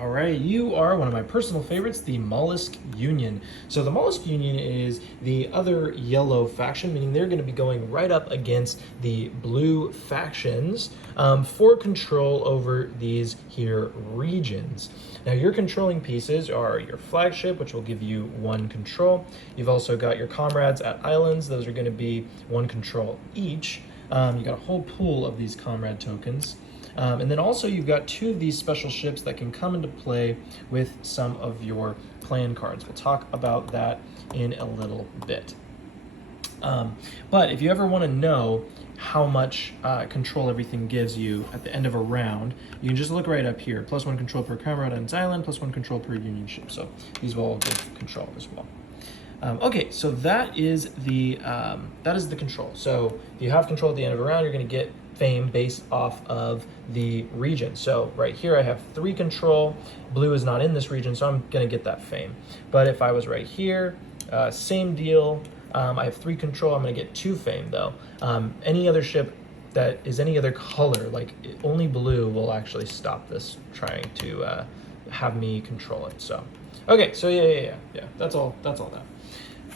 All right, you are one of my personal favorites, the Mollusk Union. So the Mollusk Union is the other yellow faction, meaning they're going to be going right up against the blue factions for control over these here regions. Now your controlling pieces are your flagship, which will give you 1 control. You've also got your comrades at islands. Those are going to be 1 control each. You got a whole pool of these comrade tokens. And then also you've got 2 of these special ships that can come into play with some of your plan cards. We'll talk about that in a little bit. But if you ever want to know how much control everything gives you at the end of a round, you can just look right up here. +1 control per comrade on its island, +1 control per union ship. So these will all give control as well. Okay, so that is the control. So if you have control at the end of a round, you're going to get fame based off of the region. So right here I have 3 control. Blue is not in this region, so I'm going to get that fame. But if I was right here, same deal. I have 3 control. I'm going to get 2 fame though. Any other ship that is any other color, like only blue, will actually stop this trying to have me control it. So okay, so yeah. That's all that.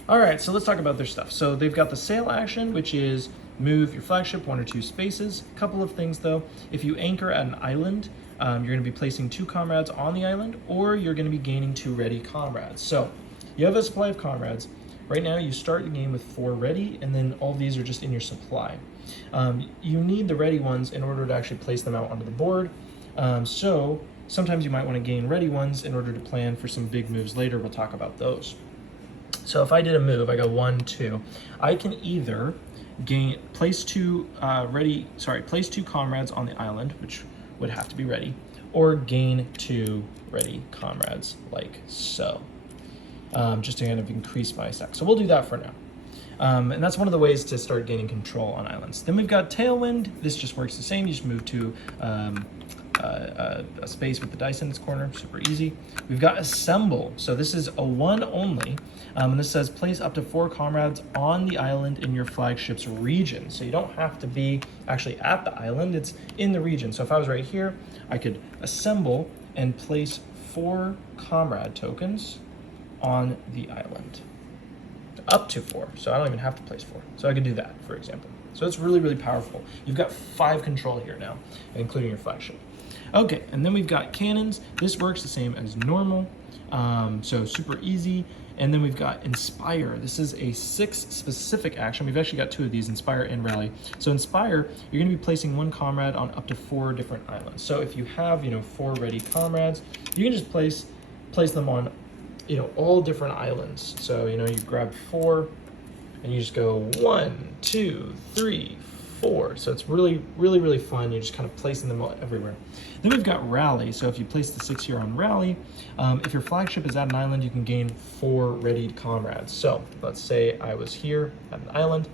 All right, so let's talk about their stuff. So they've got the sail action, which is move your flagship 1 or 2 spaces. A couple of things though. If you anchor at an island, you're going to be placing 2 comrades on the island, or you're going to be gaining 2 ready comrades. So you have a supply of comrades. Right now you start the game with 4 ready, and then all these are just in your supply. You need the ready ones in order to actually place them out onto the board. So sometimes you might want to gain ready ones in order to plan for some big moves later. We'll talk about those. So if I did a move, I go 1, 2. I can either place 2 comrades on the island, which would have to be ready, or gain 2 ready comrades like so, just to kind of increase my stack. So we'll do that for now. And that's one of the ways to start gaining control on islands. Then we've got Tailwind. This just works the same. You just move to a space with the dice in its corner, super easy. We've got Assemble. So this is a 1 only, and this says place up to 4 comrades on the island in your flagship's region. So you don't have to be actually at the island, it's in the region. So if I was right here, I could assemble and place 4 comrade tokens on the island. Up to 4, so I don't even have to place 4. So I could do that, for example. So it's really, really powerful. You've got 5 control here now, including your flagship. Okay, and then we've got cannons. This works the same as normal, so super easy. And then we've got Inspire. This is a 6 specific action. We've actually got 2 of these, Inspire and Rally. So Inspire, you're gonna be placing 1 comrade on up to 4 different islands. So if you have, 4 ready comrades, you can just place them on, all different islands. So, you grab 4 and you just go 1, 2, 3, 4. So it's really, really, really fun. You're just kind of placing them everywhere. Then we've got Rally. So if you place the 6 here on Rally, if your flagship is at an island, you can gain 4 readied comrades. So let's say I was here at an island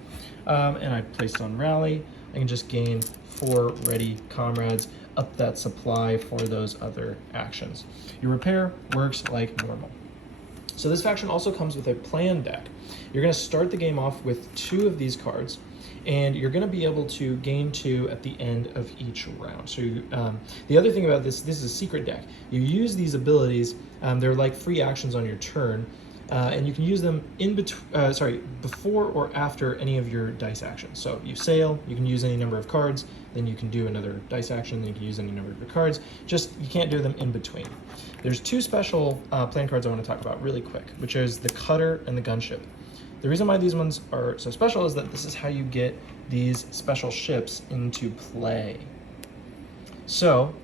and I placed on Rally. I can just gain 4 ready comrades, up that supply for those other actions. Your repair works like normal. So this faction also comes with a plan deck. You're going to start the game off with 2 of these cards, and you're going to be able to gain 2 at the end of each round. So the other thing about this is a secret deck. You use these abilities, they're like free actions on your turn, and you can use them before or after any of your dice actions. So you sail, you can use any number of cards, then you can do another dice action, then you can use any number of your cards. Just, you can't do them in between. There's 2 special plan cards I want to talk about really quick, which is the Cutter and the Gunship. The reason why these ones are so special is that this is how you get these special ships into play. So,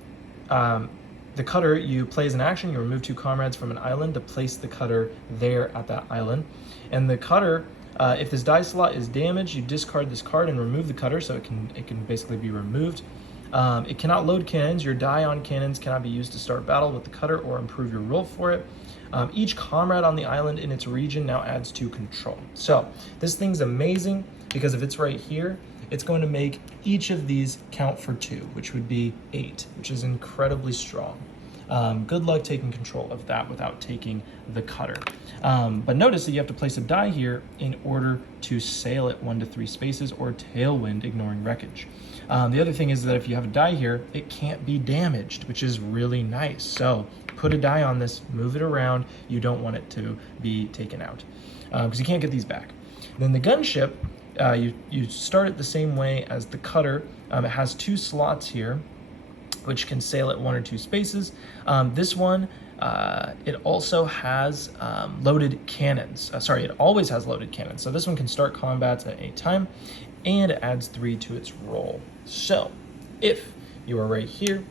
the Cutter, you play as an action, you remove 2 comrades from an island to place the Cutter there at that island. And the Cutter, if this die slot is damaged, you discard this card and remove the Cutter, so it can basically be removed. It cannot load cannons. Your die on cannons cannot be used to start battle with the Cutter or improve your roll for it. Each comrade on the island in its region now adds 2 control. So this thing's amazing because if it's right here, it's going to make each of these count for 2, which would be 8, which is incredibly strong. Good luck taking control of that without taking the Cutter. But notice that you have to place a die here in order to sail it 1 to 3 spaces or tailwind, ignoring wreckage. The other thing is that if you have a die here, it can't be damaged, which is really nice. So put a die on this, move it around. You don't want it to be taken out because you can't get these back. Then the gunship, you start it the same way as the cutter. It has 2 slots here, which can sail at 1 or 2 spaces. This one, it also has loaded cannons. Sorry, it always has loaded cannons. So this one can start combats at any time, and it adds 3 to its roll. So if you are right here,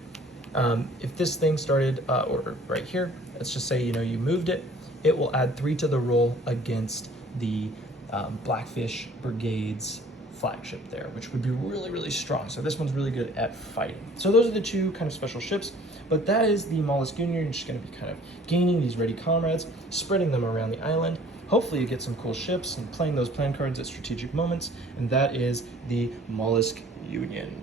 if this thing started, or right here, let's just say, you moved it, it will add 3 to the roll against the Blackfish Brigade's flagship there, which would be really, really strong. So this one's really good at fighting. So those are the 2 kind of special ships, but that is the Mollusk Junior. You're just going to be kind of gaining these ready comrades, spreading them around the island. Hopefully you get some cool ships and playing those plan cards at strategic moments, and that is the Mollusk Union.